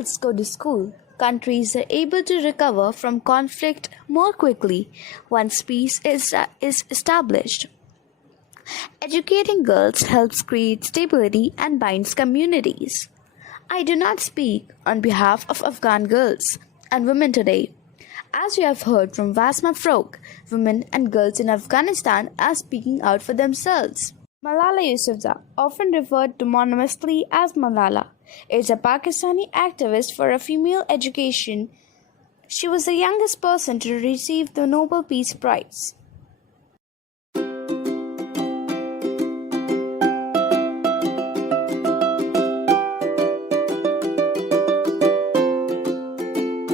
girls go to school, countries are able to recover from conflict more quickly once peace is established. Educating girls helps create stability and binds communities. I do not speak on behalf of Afghan girls and women today. As you have heard from Vasma Frok, women and girls in Afghanistan are speaking out for themselves. Malala Yousafzai, often referred to mononymously as Malala, is a Pakistani activist for a female education. She was the youngest person to receive the Nobel Peace Prize.